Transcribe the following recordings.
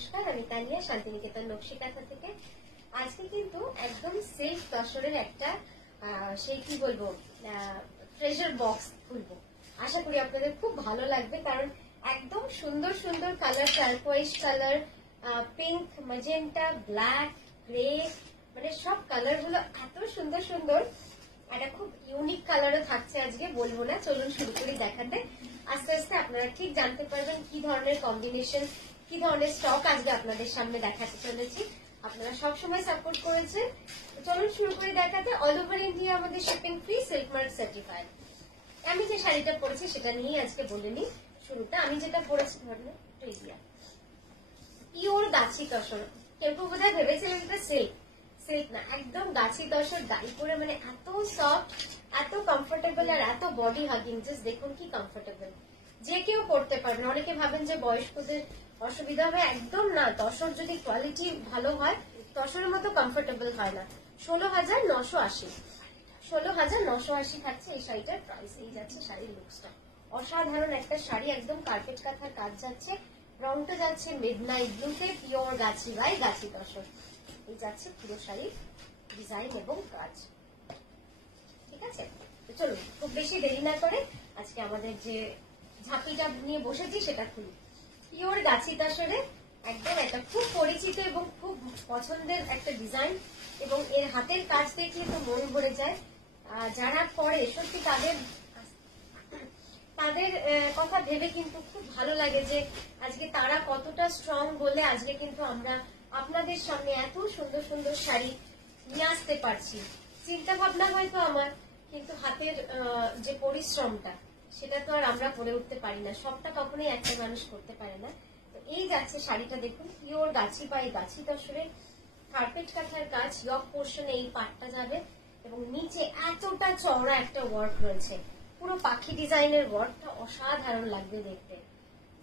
নমস্কার, আমি তানিয়া শান্তিনিকেতন নকশিকাঁথা থেকে। আজকে কিন্তু একদম সিল্ক তসরের একটা সেই কি বলবো ট্রেজার বক্স খুলবো। আশা করি আপনাদের খুব ভালো লাগবে, কারণ একদম সুন্দর সুন্দর colour, turquoise colour, pink, magenta, black, grey, মানে সব কালার গুলো এত সুন্দর সুন্দর। একটা খুব ইউনিক কালারও থাকছে, আজকে বলবো না, চলুন শুরু করি দেখাতে। আস্তে আস্তে আপনারা ঠিক জানতে পারবেন কি ধরনের কম্বিনেশন, কি ধরনের স্টক আজকে আপনাদের সামনে দেখাতে চলেছি। আপনারা সবসময় সাপোর্ট করেছেন, চলুন শুরু করে দেখাতে। অল ওভার ইন্ডিয়া আমাদের shipping free, silk mark certified. আমি যে শাড়িটা পরেছি সেটা নিয়ে আজকে বলে নিই শুরুটা। আমি যেটা পরেছি ধরলে পিওর গাছি তসর। কেউ কেউ বোধহয় ভেবেছিলেন এটা সিল্ক, সিল্ক না, একদম গাছি তসর গাড়ি করে, মানে এত সফট, এত কমফোর্টেবল আর এত বডি হাগিং। জাস্ট দেখুন কি কমফোর্টেবল, যে কেউ করতে পারবেন। অনেকে ভাবেন যে বয়স্কদের অসুবিধা হবে, একদম না। তসর যদি কোয়ালিটি ভালো হয়, তসরের মতো কমফোর্টেবল হয় না। 16,980, 16,980 থাকছে এই শাড়িটার প্রাইস। এই যাচ্ছে শাড়ির লুকসটা, অসাধারণ একটা শাড়ি, একদম কার্পেট কাঁথার কাজ যাচ্ছে। রংটা যাচ্ছে মিডনাইট ব্লুতে, পিওর গাছি বাই গাছি তসর। এই যাচ্ছে পুরো শাড়ির ডিজাইন এবং কাজ। ঠিক আছে, তো চলুন খুব বেশি দেরি না করে আজকে আমাদের যে ঝাঁপিটা নিয়ে বসেছি সেটা খুলি। পিওর গাছি তসরে একদম একটা খুব পরিচিত এবং খুব পছন্দের একটা ডিজাইন, এবং এর হাতের কাজ দেখলে তো মন ভরে যায়। যারা পরে সত্যি তাদের কথা ভেবে কিন্তু খুব ভালো লাগে যে আজকে তারা কতটা স্ট্রং বলে আজকে কিন্তু আমরা আপনাদের সামনে এত সুন্দর সুন্দর শাড়ি নিয়ে আসতে পারছি। চিন্তা ভাবনা হয়তো আমার, কিন্তু হাতের যে পরিশ্রমটা সেটা তো আর আমরা করে উঠতে পারি না, সবটা কখনোই একটা মানুষ করতে পারে না। তো এই যাচ্ছে শাড়িটা, দেখুন pure Gachhi by Gachhi তসরে carpet কাঁথার কাজ। ইয়ক পোর্শনে এই পাটটা যাবে এবং নিচে এতটা চওড়া একটা ওয়ার্ক রয়েছে, পুরো পাখি ডিজাইনের ওয়ার্কটা অসাধারণ লাগবে দেখতে।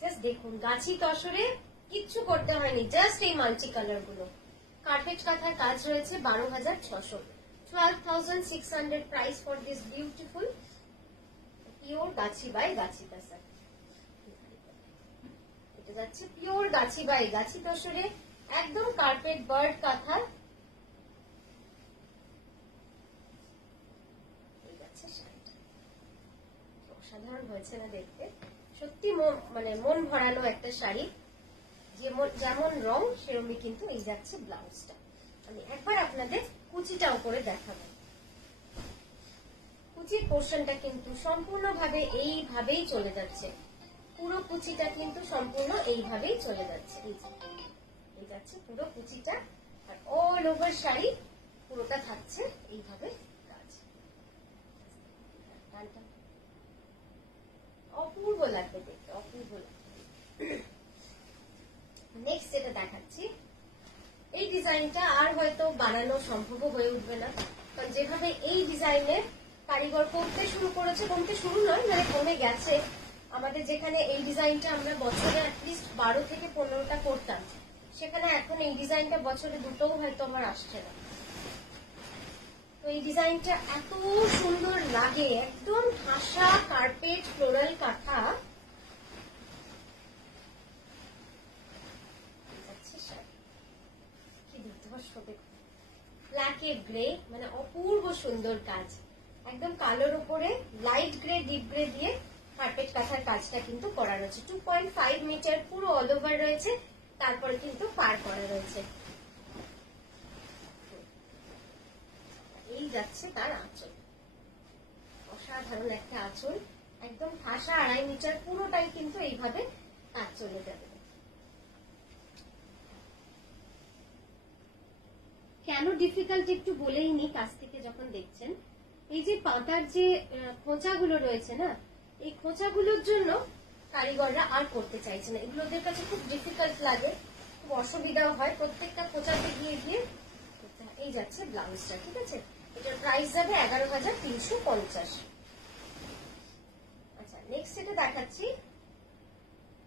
জাস্ট দেখুন, গাছি তসরে কিচ্ছু করতে হয়নি, জাস্ট এই মাল্টি কালার গুলো। কার্পেট কাঁথার কাজ রয়েছে 12,600, 12,600 price for this beautiful pure Gachhi by গাছি তসর। এটা যাচ্ছে পিওর গাছি বাই গাছি তসরে, একদম কার্পেট বার্ড কাঁথা। অসাধারণ হয়েছে না দেখতে, সত্যি মানে মন ভরানো একটা শাড়ি। যেমন রং সেরমই কিন্তু এই যাচ্ছে ব্লাউজটা। আমি একবার আপনাদের কুচিটা উপরে দেখাবো। কুচির পোর্শনটা কিন্তু সম্পূর্ণভাবে এইভাবেই চলে যাচ্ছে, পুরো কুচিটা কিন্তু সম্পূর্ণ এইভাবেই চলে যাচ্ছে। এই যাচ্ছে পুরো কুচিটা, আর অল ওভার শাড়ি পুরোটা থাকছে এইভাবে কাজ। অপূর্ব লাগবে দেখতে, অপূর্ব লাগবে। নেক্সট যেটা দেখাচ্ছি, এই ডিজাইনটা আর হয়তো বানানো সম্ভব হয়ে উঠবে না, কারণ যেভাবে এই ডিজাইনের কারিগর কমতে শুরু করেছে, কমতে শুরু নয় মানে কমে গেছে। আমাদের যেখানে এই ডিজাইনটা আমরা বছরে অ্যাটলিস্ট 12 থেকে 15টা করতাম, সেখানে এখন এই ডিজাইনটা বছরে 2টোও হয়তো আমার আসছে না। তো এই ডিজাইনটা এত সুন্দর লাগে, একদম ঠাসা কার্পেট ফ্লোরাল কাঁথা। কি দুর্ধর্ষ দেখুন, ব্ল্যাক এ গ্রে, মানে অপূর্ব সুন্দর কাজ। একদম কালোর উপরে লাইট গ্রে, ডিপ গ্রে দিয়ে কার্পেট কাঁথার কাজটা কিন্তু করা রয়েছে। 2.5 মিটার পুরো অল ওভার রয়েছে, তারপরে কিন্তু পার করা রয়েছে। এই যাচ্ছে তার আঁচল, অসাধারণ একটা আঁচল, একদম ঠাসা 2.5 মিটার পুরোটাই কিন্তু এইভাবে কাজ চলে যাবে। কেন ডিফিকাল্ট একটু বলেই নি কাছ থেকে যখন দেখছেন। এই যে পাতার যে খোঁচাগুলো রয়েছে না, এই খোঁচাগুলোর জন্য কারিগররা আর করতে চাইছে না, এগুলো ওদের কাছে খুব ডিফিকাল্ট লাগে, খুব অসুবিধাও হয় প্রত্যেকটা খোঁচাতে গিয়ে গিয়ে। এই যাচ্ছে ব্লাউজটা, ঠিক আছে, এটার প্রাইস যাবে 11,350। আচ্ছা, নেক্সট যেটা দেখাচ্ছি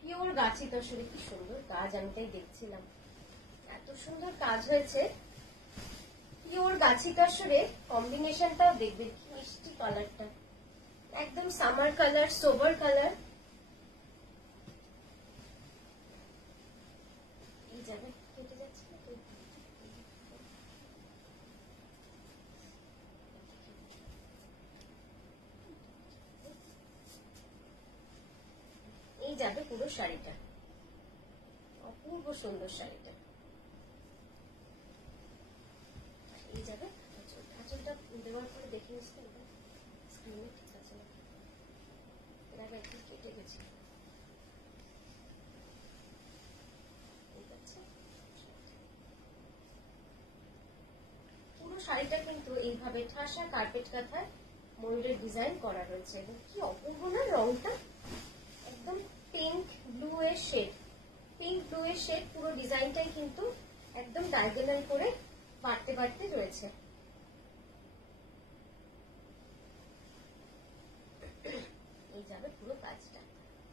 পিওর গাছি তসরে, কি সুন্দর কাজ, আমি তাই দেখছিলাম এত সুন্দর কাজ হয়েছে। পিওর গাছি তসরে কম্বিনেশনটাও দেখবেন কি মিষ্টি কালারটা, একদম সামার কালার, সোবার কালার। এই যাবে পুরো শাড়িটা, অপূর্ব সুন্দর শাড়িটা। এই যাবে আঁচলটা দেওয়ার পরে দেখে নিস তো স্ক্রিনে ঠিক আছে নাকি, এর আগে একটু কেটে গেছে। পুরো শাড়িটা কিন্তু এইভাবে ঠাসা কার্পেট কাঁথায় ময়ূরের ডিজাইন করা রয়েছে এবং কি অপূর্ব না রংটা, একদম পিঙ্ক ব্লু এর শেড, পিঙ্ক ব্লু এর শেড। পুরো ডিজাইনটাই কিন্তু একদম ডায়াগোনাল করে বাড়তে বাড়তে রয়েছে। এই যাবে পুরো কাজটা,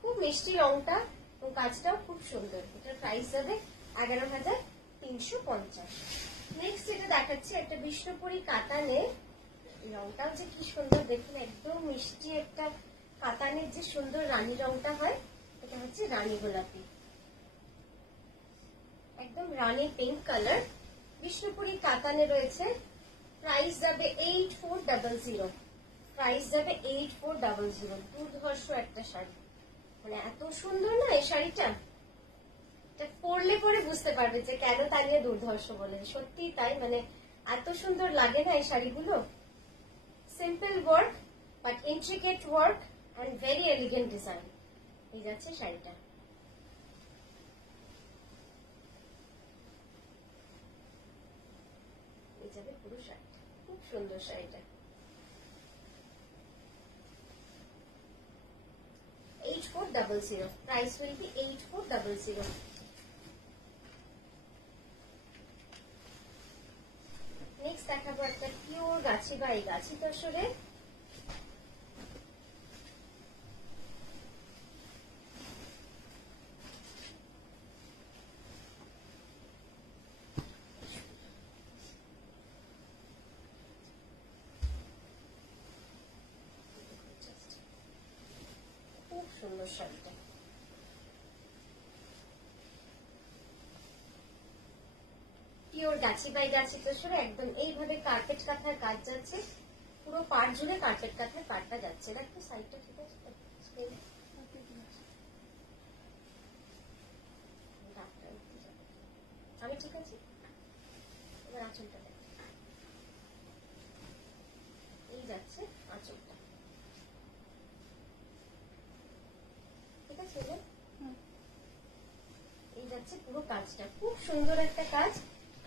খুব মিষ্টি রংটা এবং কাজটাও খুব সুন্দর। এটার প্রাইস যাবে 11,350। নেক্সট যেটা দেখাচ্ছি একটা বিষ্ণুপুরি কাতানে, রংটাও যে কি সুন্দর দেখুন, একদম মিষ্টি একটা কাতানের যে সুন্দর রানী রংটা হয়, এটা হচ্ছে রানী গোলাপি, একদম রানী পিঙ্ক কালার। বিষ্ণুপুরি কাতানে রয়েছে, প্রাইস যাবে 8400, প্রাইস যাবে 8400। দুর্ধর্ষ একটা শাড়ি, মানে এত সুন্দর না এই শাড়িটা, এটা পরলে পরে বুঝতে পারবে যে কেন তানিয়া দুর্ধর্ষ বলে, সত্যি তাই, মানে এত সুন্দর লাগে না এই শাড়িগুলো। Simple work but intricate work and very elegant design. এই যাচ্ছে শাড়িটা, এই যাবে পুরো শাড়িটা, খুব সুন্দর শাড়িটা। 8400, price will be 8400। নেক্সট দেখাবো একটা পিওর গাছি বাই গাছি তসরে, খুব সুন্দর শাড়িটা। পিওর গাছি বাই গাছি তসরে, একদম এইভাবে কার্পেট কাঁথার কাজ যাচ্ছে, পুরো পাড় জুড়ে কার্পেট কাঁথার পাড়টা যাচ্ছে। দেখো সাইডটা ঠিক আছে, আমি ঠিক আছে। এবার আঁচলটা দেখ, এই যাচ্ছে আঁচলটা, ঠিক আছে। এই যাচ্ছে পুরো কাজটা, খুব সুন্দর একটা কাজ,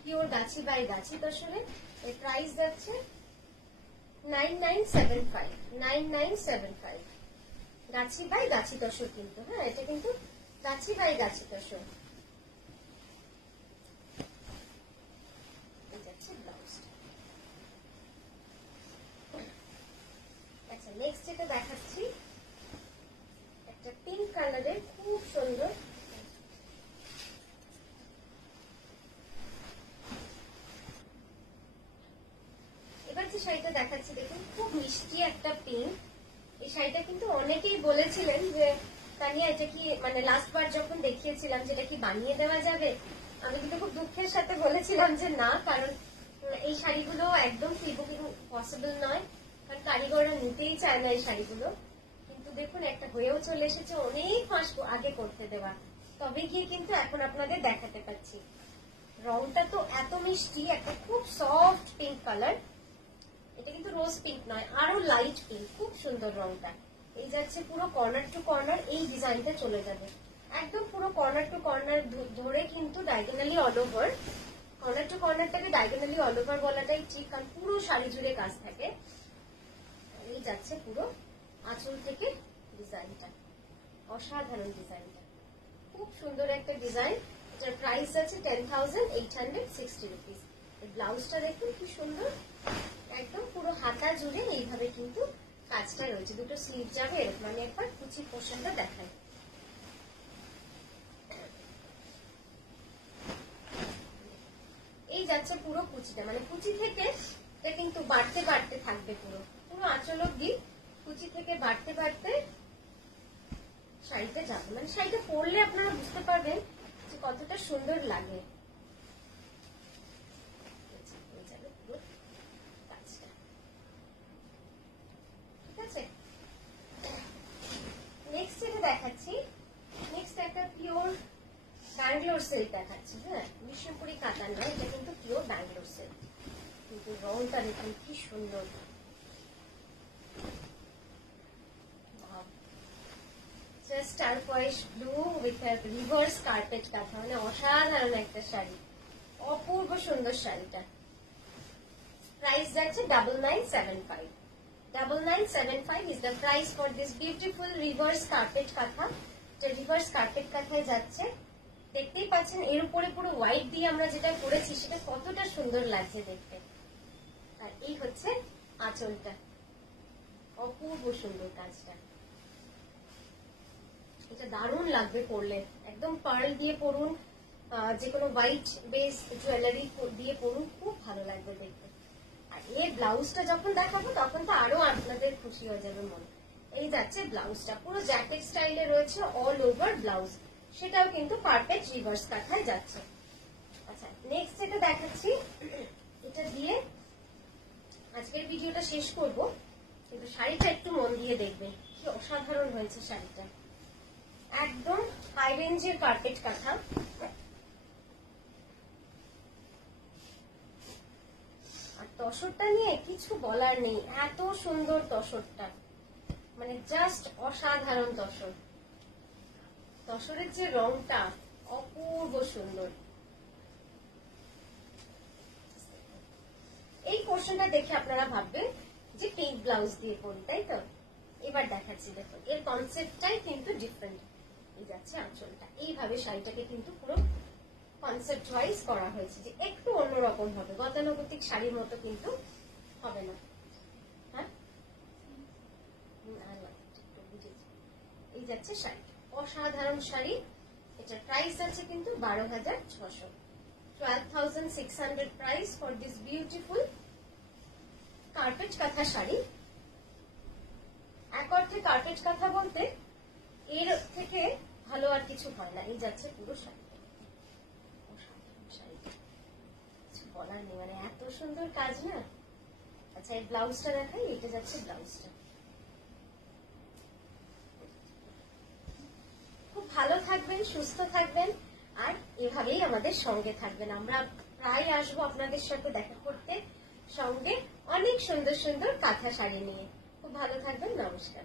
পিওর গাছি বাই গাছি তসরে। এর প্রাইস যাচ্ছে 9975, 9975। গাছি বাই গাছি তসর কিন্তু, হ্যাঁ এটা কিন্তু গাছি বাই গাছি তসর। এই যাচ্ছে ব্লাউজটা। আচ্ছা নেক্সট যেটা দেখাচ্ছি একটা পিঙ্ক কালারের খুব সুন্দর, এবার যে শাড়িটা দেখাচ্ছি দেখুন, খুব মিষ্টি একটা পিঙ্ক। এই শাড়িটা কিন্তু অনেকেই বলেছিলেন যে তানিয়া এটা কি, মানে লাস্ট বার যখন দেখিয়েছিলাম যেটা কি বানিয়ে দেওয়া যাবে, আমি কিন্তু খুব দুঃখের সাথে বলেছিলাম যে না, কারণ এই শাড়িগুলো একদম প্রি বুকিং পসিবল নয়, কারণ কারিগররা নিতেই চায় না এই শাড়িগুলো। কিন্তু দেখুন একটা হয়েও চলে এসেছে, অনেক মাস আগে করতে দেওয়া, তবে গিয়ে কিন্তু এখন আপনাদের দেখাতে পাচ্ছি। রংটা তো এত মিষ্টি, একটা খুব সফট পিঙ্ক কালার, এটা কিন্তু রোজ পিঙ্ক নয়, আরো লাইট পিঙ্ক, খুব সুন্দর রংটা। এই যাচ্ছে পুরো কর্নার টু কর্নার, এই ডিজাইনটা চলে যাবে একদম পুরো কর্নার টু কর্নার ধরে, কিন্তু diagonally all over, corner to কর্নারটাকে ডায়াগোনালি অল ওভার বলাটাই ঠিক, কারণ পুরো শাড়ি জুড়ে কাজ থাকে। এই যাচ্ছে পুরো আঁচল থেকে ডিজাইনটা, অসাধারণ ডিজাইনটা, খুব সুন্দর একটা ডিজাইন। এটার প্রাইস আছে 10,860 রুপিস। ব্লাউজটা দেখুন কি সুন্দর, একদম পুরো হাতা জুড়ে এইভাবে কিন্তু কাজটা রয়েছে, দুটো স্লিভ যাবে এরকম। আমি একবার কুচি পোর্শনটা দেখাই। এই যাচ্ছে পুরো কুচিটা, মানে কুচি থেকে এটা কিন্তু বাড়তে বাড়তে থাকবে, পুরো পুরো আঁচল অব্দি কুচি থেকে বাড়তে বাড়তে শাড়িটা যাবে, মানে শাড়িটা পরলে আপনারা বুঝতে পারবেন যে কতটা সুন্দর লাগে। ঠিক আছে, নেক্সট যেটা দেখাচ্ছি ব্যাঙ্গালোর সিল্ক দেখাচ্ছি। হ্যাঁ, বিষ্ণুপুরি কাতান নয়, এটা কিন্তু পিওর ব্যাঙ্গালোর সিল্ক। কিন্তু রংটা দেখুন কি সুন্দর, just turquoise blue with reverse carpet kantha, মানে অসাধারণ একটা শাড়ি, অপূর্ব সুন্দর শাড়িটা। প্রাইস যাচ্ছে 9975। 9975 is the price for this beautiful reverse carpet কাঁথা। এটা রিভার্স কার্পেট কাঁথায় যাচ্ছে। দেখতেই পাচ্ছেন এর উপরে পুরো হোয়াইট দিয়ে আমরা যেটা করেছি সেটা কতটা সুন্দর লাগছে দেখতে। আর এই হচ্ছে আঁচলটা, অপূর্ব সুন্দর কাজটা। এটা দারুণ লাগবে পরলে, একদম পার্ল দিয়ে পরুন, যে কোনো হোয়াইট বেস জুয়েলারি দিয়ে পরুন, খুব ভালো লাগবে দেখতে। আর এই ব্লাউজটা যখন দেখাবো তখন তো আরো আপনাদের খুশি হয়ে যাবে মন। এই যাচ্ছে ব্লাউজটা, পুরো জ্যাকেট স্টাইলে রয়েছে, অল ওভার ব্লাউজ, সেটাও কিন্তু পারফেক্ট রিভার্স কাঁথায় যাচ্ছে। আচ্ছা, নেক্সট যেটা দেখাচ্ছি, এটা দিয়ে আজকের ভিডিওটা শেষ করব, কিন্তু শাড়িটা একটু মন দিয়ে দেখবে, কি অসাধারণ হয়েছে শাড়িটা। একদম হাই রেঞ্জের কার্পেট কাঁথা, আর তসরটা নিয়ে কিছু বলার নেই, এত সুন্দর তসরটা, মানে জাস্ট অসাধারণ তসর। তসরের যে রংটা অপূর্ব সুন্দর। এই পোর্শনটা দেখে আপনারা ভাববেন যে পিঙ্ক ব্লাউজ দিয়ে পরি, তাই তো? এবার দেখাচ্ছি, দেখুন এর কনসেপ্টটাই কিন্তু ডিফারেন্ট। এই যাচ্ছে আঁচলটা, এইভাবে শাড়িটাকে কিন্তু পুরো কনসেপ্ট ওয়াইজ করা হয়েছে যে একটু অন্যরকম হবে, গতানুগতিক শাড়ির মতো কিন্তু হবে না। হ্যাঁ, এই যাচ্ছে শাড়ি, অসাধারণ শাড়ি। এটার প্রাইস আছে কিন্তু 12,600, 12,600 price for this beautiful carpet কাঁথা শাড়ি। এক অর্থে কার্পেট কাঁথা বলতে এর থেকে ভালো আর কিছু হয় না। এই যাচ্ছে পুরো শাড়িটা, কিছু বলার নেই, মানে এত সুন্দর কাজ না। আচ্ছা, এই ব্লাউজটা দেখাই, এটা যাচ্ছে ব্লাউজটা। খুব ভালো থাকবেন, সুস্থ থাকবেন, আর এভাবেই আমাদের সঙ্গে থাকবেন। আমরা প্রায় আসবো আপনাদের সাথে দেখা করতে, সঙ্গে অনেক সুন্দর সুন্দর কাঁথা শাড়ি নিয়ে। খুব ভালো থাকবেন, নমস্কার।